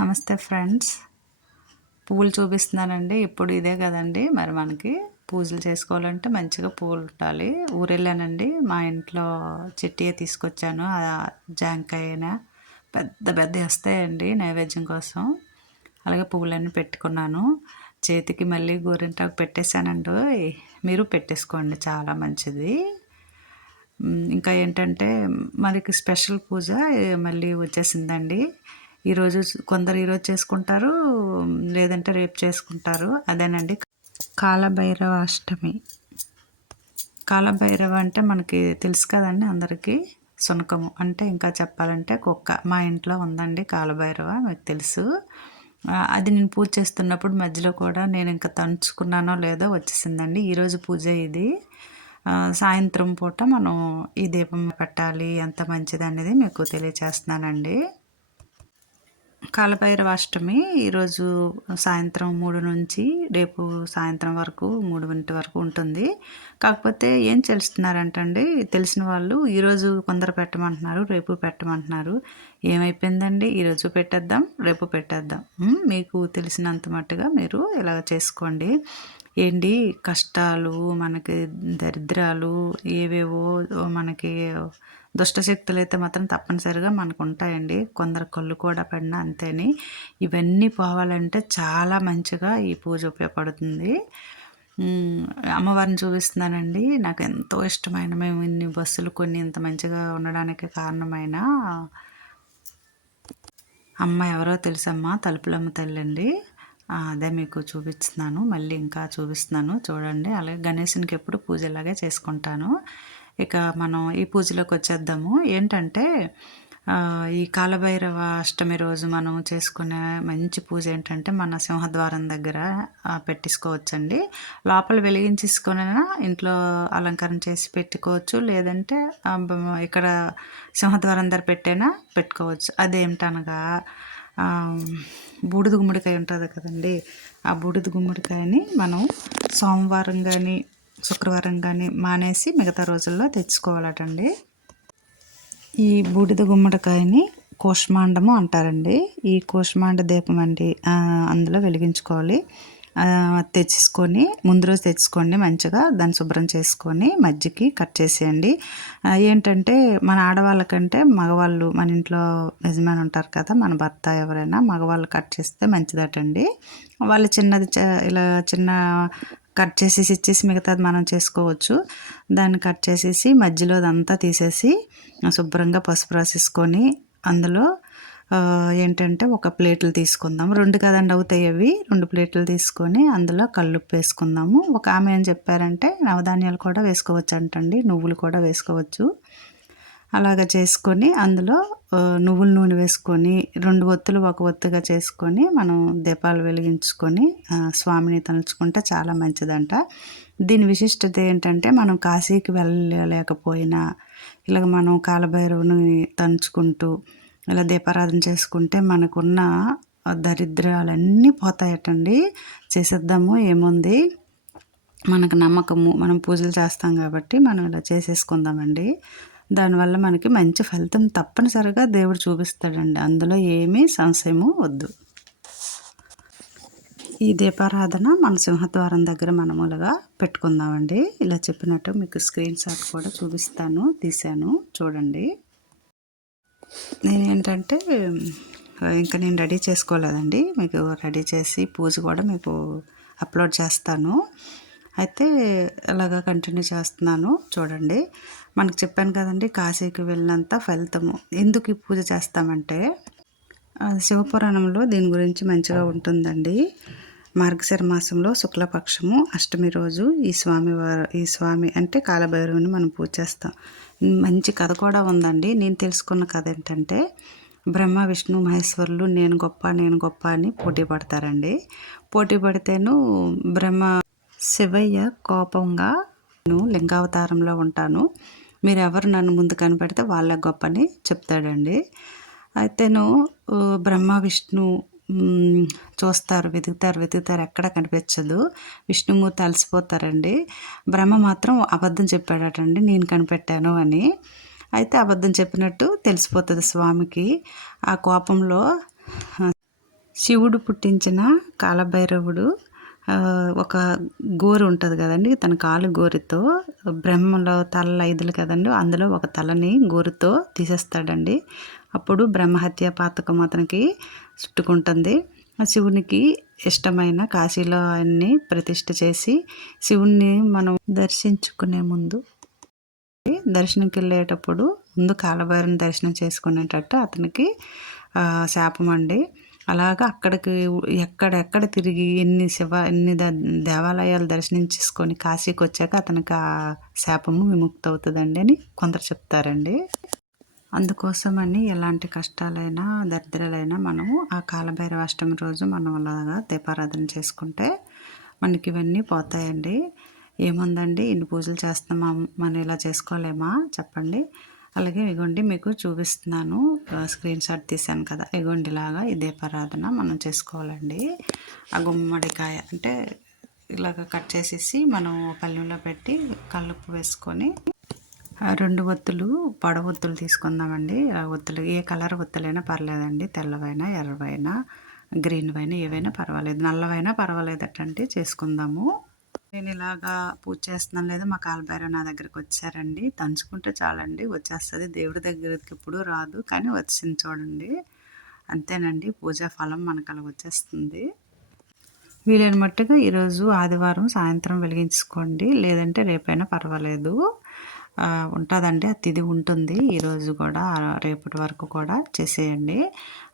నమస్తే ఫ్రెండ్స్. పువ్వులు చూపిస్తున్నానండి. ఇప్పుడు ఇదే కదండి మరి మనకి పూజలు చేసుకోవాలంటే మంచిగా పువ్వులు ఉండాలి. ఊరెళ్ళానండి. మా ఇంట్లో చిట్టియే తీసుకొచ్చాను. జాంకాయన పెద్ద పెద్దవి వస్తాయండి నైవేద్యం కోసం. అలాగే పువ్వులన్నీ పెట్టుకున్నాను. చేతికి మళ్ళీ గోరింటాకు పెట్టేశానండోయ్. మీరు పెట్టేసుకోండి, చాలా మంచిది. ఇంకా ఏంటంటే మనకి స్పెషల్ పూజ మళ్ళీ వచ్చేసిందండి. ఈరోజు కొందరు ఈరోజు చేసుకుంటారు, లేదంటే రేపు చేసుకుంటారు. అదేనండి కాలభైరవ అష్టమి. కాలభైరవ అంటే మనకి తెలుసు కదండి అందరికీ. సునకము అంటే ఇంకా చెప్పాలంటే కుక్క. మా ఇంట్లో ఉందండి కాలభైరవ, మీకు తెలుసు. అది నేను పూజ చేస్తున్నప్పుడు మధ్యలో కూడా నేను ఇంకా తంచుకున్నానో లేదో వచ్చేసిందండి. ఈరోజు పూజ ఇది. సాయంత్రం పూట మనం ఈ దీపం పెట్టాలి, ఎంత మంచిది అనేది మీకు తెలియచేస్తున్నానండి. కాలభైరవాష్టమి ఈరోజు సాయంత్రం 3 నుంచి రేపు సాయంత్రం వరకు 3 వరకు ఉంటుంది. కాకపోతే ఏం చేస్తున్నారంటండి, తెలిసిన వాళ్ళు ఈరోజు కొందరు పెట్టమంటున్నారు, రేపు పెట్టమంటున్నారు. ఏమైపోయిందండి, ఈరోజు పెట్టేద్దాం, రేపు పెట్టేద్దాం. మీకు తెలిసినంత మట్టుగా మీరు ఇలాగ చేసుకోండి. ఏంటి కష్టాలు, మనకి దరిద్రాలు, ఏవేవో మనకి దుష్టశక్తులు అయితే మాత్రం తప్పనిసరిగా మనకు ఉంటాయండి. కొందరు కళ్ళు కూడా పడినా అంతేని. ఇవన్నీ పోవాలంటే చాలా మంచిగా ఈ పూజ ఉపయోగపడుతుంది. అమ్మవారిని చూపిస్తున్నానండి. నాకు ఎంతో ఇష్టమైన, మేము ఇన్ని బస్సులు కొన్ని ఇంత మంచిగా ఉండడానికి కారణమైన అమ్మ ఎవరో తెలుసమ్మా, తలుపులమ్మ తల్లి. అదే మీకు చూపిస్తున్నాను, మళ్ళీ ఇంకా చూపిస్తున్నాను చూడండి. అలాగే గణేశునికి ఎప్పుడు పూజ ఇలాగే చేసుకుంటాను. ఇక మనం ఈ పూజలోకి వచ్చేద్దాము. ఏంటంటే ఈ కాలభైరవ అష్టమి రోజు మనం చేసుకునే మంచి పూజ ఏంటంటే మన సింహద్వారం దగ్గర పెట్టించుకోవచ్చండి. లోపల వెలిగించేసుకొనైనా ఇంట్లో అలంకరణ చేసి పెట్టుకోవచ్చు, లేదంటే ఇక్కడ సింహద్వారం దగ్గర పెట్టైనా పెట్టుకోవచ్చు. అదేమిటనగా బూడిద గుమ్మడికాయ ఉంటుంది కదండి, ఆ బూడిద గుమ్మడికాయని మనం సోమవారం కానీ శుక్రవారం కానీ మానేసి మిగతా రోజుల్లో తెచ్చుకోవాలటండి. ఈ బూడిద గుమ్మడికాయని కూష్మాండము అంటారండి. ఈ కూష్మాండ దీపం అండి, అందులో వెలిగించుకోవాలి. తెచ్చుకొని ముందు రోజు తెచ్చుకోండి, మంచిగా దాన్ని శుభ్రం చేసుకొని మజ్జికి కట్ చేసేయండి. ఏంటంటే మన ఆడవాళ్ళకంటే మగవాళ్ళు, మన ఇంట్లో యజమాని ఉంటారు కదా, మన భర్త ఎవరైనా మగవాళ్ళు కట్ చేస్తే మంచిదటండి. వాళ్ళు చిన్నది ఇలా చిన్న కట్ చేసేసి ఇచ్చేసి మిగతాది మనం చేసుకోవచ్చు. దాన్ని కట్ చేసేసి మధ్యలో అదంతా తీసేసి శుభ్రంగా పసుపు రాసేసుకొని అందులో ఏంటంటే ఒక ప్లేట్లు తీసుకుందాం. 2 కదండి అవుతాయి అవి. 2 ప్లేట్లు తీసుకొని అందులో కల్లుప్పు వేసుకుందాము. ఒక ఆమె ఏం చెప్పారంటే నవధాన్యాలు కూడా వేసుకోవచ్చు అంటండి, నువ్వులు కూడా వేసుకోవచ్చు. అలాగ చేసుకొని అందులో నువ్వుల నూనె వేసుకొని 2 ఒత్తులు ఒక ఒత్తుగా చేసుకొని మనం దీపాలు వెలిగించుకొని స్వామిని తలుచుకుంటే చాలా మంచిదంట. దీని విశిష్టత ఏంటంటే మనం కాశీకి వెళ్ళలేకపోయినా ఇలాగ మనం కాలభైరవుని తలుచుకుంటూ ఇలా దీపారాధన చేసుకుంటే మనకున్న దరిద్రాలన్నీ పోతాయటండి. చేసేద్దాము, ఏముంది, మనకు నమ్మకము, మనం పూజలు చేస్తాం కాబట్టి మనం ఇలా చేసేసుకుందామండి. దానివల్ల మనకి మంచి ఫలితం తప్పనిసరిగా దేవుడు చూపిస్తాడండి, అందులో ఏమీ సంశయము వద్దు. ఈ దీపారాధన మన సింహద్వారం దగ్గర మనములుగా పెట్టుకుందామండి. ఇలా చెప్పినట్టు మీకు స్క్రీన్ షాట్ కూడా చూపిస్తాను, తీశాను చూడండి. నేనేంటంటే ఇంకా నేను రెడీ చేసుకోలేదండి, మీకు రెడీ చేసి పూజ కూడా మీకు అప్లోడ్ చేస్తాను. అయితే అలాగా కంటిన్యూ చేస్తున్నాను చూడండి. మనకు చెప్పాను కదండి, కాశీకి వెళ్ళినంత ఫలితము. ఎందుకు ఈ పూజ చేస్తామంటే శివపురాణంలో దీని గురించి మంచిగా ఉంటుందండి. మార్గశిర మాసంలో శుక్లపక్షము అష్టమి రోజు ఈ స్వామి అంటే కాలభైరవుని మనం పూజ చేస్తాం. మంచి కథ కూడా ఉందండి. నేను తెలుసుకున్న కథ ఏంటంటే బ్రహ్మ విష్ణు మహేశ్వరులు నేను గొప్ప అని పోటీ పడతారండి. పోటీ పడితేను బ్రహ్మ శివయ్య కోపంగా నేను లింగావతారంలో ఉంటాను, మీరెవరు నన్ను ముందు కనిపెడితే వాళ్ళ గొప్పని చెప్తాడండి. అయితేను బ్రహ్మ విష్ణు చూస్తారు, వెతుకుతారు, ఎక్కడ కనిపించదు. విష్ణుమూర్తి అలసిపోతారండి. బ్రహ్మ మాత్రం అబద్ధం చెప్పాడటండి, నేను కనిపెట్టాను అని. అయితే అబద్ధం చెప్పినట్టు తెలిసిపోతుంది స్వామికి. ఆ కోపంలో శివుడు పుట్టించిన కాలభైరవుడు ఒక గోరు ఉంటుంది కదండి, తన కాలు గోరుతో బ్రహ్మలో తలలు 5 కదండి, అందులో ఒక తలని గోరుతో తీసేస్తాడండి. అప్పుడు బ్రహ్మహత్య పాతకం అతనికి చుట్టుకుంటుంది. ఆ శివునికి ఇష్టమైన కాశీలో ఆయన్ని ప్రతిష్ఠ చేసి శివుణ్ణి మనం దర్శించుకునే ముందు దర్శనంకి వెళ్ళేటప్పుడు ముందు కాలభైరవుని దర్శనం చేసుకునేటట్టు అతనికి శాపం అండి. అలాగా అక్కడికి ఎక్కడెక్కడ తిరిగి ఎన్ని దేవాలయాలు దర్శించేసుకొని కాశీకి వచ్చాక అతనికి ఆ శాపము విముక్తి అవుతుందండి అని కొందరు చెప్తారండి. అందుకోసమని ఎలాంటి కష్టాలైనా దరిద్రాలైనా మనము ఆ కాలభైరవ అష్టమి రోజు మనం అలాగా దీపారాధన చేసుకుంటే మనకి ఇవన్నీ పోతాయండి. ఏముందండి, ఇన్ని పూజలు చేస్తున్నామా, మనం ఇలా చేసుకోలేమా చెప్పండి. అలాగే ఇగోండి మీకు చూపిస్తున్నాను, స్క్రీన్ షాట్ తీసాను కదా, ఇగోండి ఇలాగా ఈ దీపారాధన మనం చేసుకోవాలండి. ఆ గుమ్మడికాయ అంటే ఇలాగ కట్ చేసేసి మనం పళ్ళెంలో పెట్టి కల్లుప్పు వేసుకొని 2 ఒత్తులు పొడవొత్తులు తీసుకుందామండి. ఆ ఒత్తులు ఏ కలర్ ఒత్తులైనా పర్లేదండి, తెల్లవైనా ఎర్రవైనా గ్రీన్‌వైనా ఏవైనా పర్వాలేదు, నల్లవైనా పర్వాలేదటండి చేసుకుందాము. నేను ఇలాగా పూజ చేస్తున్నాను లేదా మా కాలభైరవ్ నా దగ్గరికి వచ్చారండి, తంచుకుంటే చాలండి వచ్చేస్తుంది, దేవుడి దగ్గరికి ఎప్పుడు రాదు కానీ వచ్చింది చూడండి, అంతేనండి పూజా ఫలం మనకు అలా వచ్చేస్తుంది. వీలైన మట్టుగా ఈరోజు ఆదివారం సాయంత్రం వెలిగించుకోండి, లేదంటే రేపైనా పర్వాలేదు, ఉంటుందండి ఆ తిథి ఉంటుంది ఈరోజు కూడా, రేపటి వరకు కూడా చేసేయండి.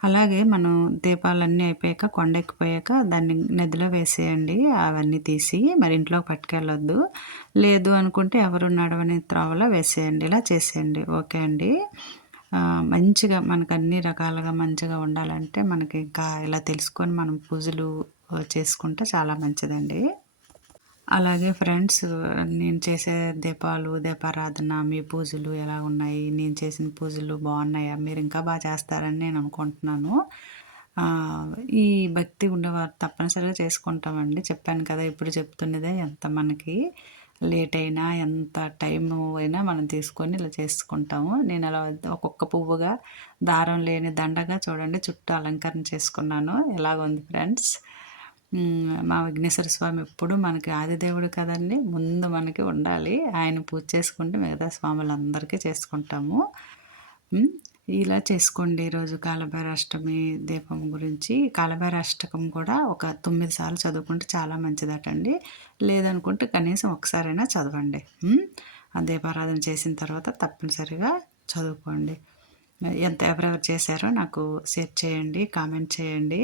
అలాగే మనం దీపాలన్నీ అయిపోయాక కొండ ఎక్కిపోయాక దాన్ని నదిలో వేసేయండి, అవన్నీ తీసి మరి ఇంట్లోకి పట్టుకెళ్ళొద్దు, లేదు అనుకుంటే ఎవరు నడవని త్రోవలో వేసేయండి, ఇలా చేసేయండి. ఓకే అండి. మంచిగా మనకు అన్ని రకాలుగా మంచిగా ఉండాలంటే మనకి ఇంకా ఇలా తెలుసుకొని మనం పూజలు చేసుకుంటే చాలా మంచిదండి. అలాగే ఫ్రెండ్స్, నేను చేసే దీపారాధన మీ పూజలు ఎలా ఉన్నాయి, నేను చేసిన పూజలు బాగున్నాయా, మీరు ఇంకా బాగా చేస్తారని నేను అనుకుంటున్నాను. ఈ భక్తి ఉండేవారు తప్పనిసరిగా చేసుకుంటామండి, చెప్పాను కదా, ఇప్పుడు చెప్తున్నదే, ఎంత మనకి లేట్ అయినా ఎంత టైం అయినా మనం తీసుకొని ఇలా చేసుకుంటాము. నేను అలా ఒక్కొక్క పువ్వుగా దారం లేని దండగా చూడండి చుట్టూ అలంకరణ చేసుకున్నాను, ఎలాగుంది ఫ్రెండ్స్. మా విఘ్నేశ్వర స్వామి ఎప్పుడు మనకి ఆదిదేవుడు కదండి, ముందు మనకి ఉండాలి, ఆయన పూజ చేసుకుంటే మిగతా స్వాములందరికీ చేసుకుంటాము. ఇలా చేసుకోండి. ఈరోజు కాలభైరవ అష్టమి దీపం గురించి, కాలభైరవ అష్టకం కూడా ఒక 9 సార్లు చదువుకుంటే చాలా మంచిదటండి, లేదనుకుంటే కనీసం ఒకసారైనా చదవండి. ఆ దీపారాధన చేసిన తర్వాత తప్పనిసరిగా చదువుకోండి. ఎవరెవరు చేశారో నాకు షేర్ చేయండి, కామెంట్ చేయండి.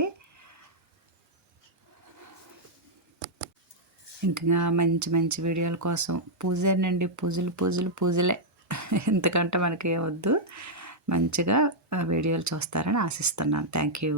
ఇంకా మంచి మంచి వీడియోల కోసం పూజేనండి, పూజలే ఎందుకంటే మనకి ఏమొద్దు, మంచిగా వీడియోలు చూస్తారని ఆశిస్తున్నాను. Thank you.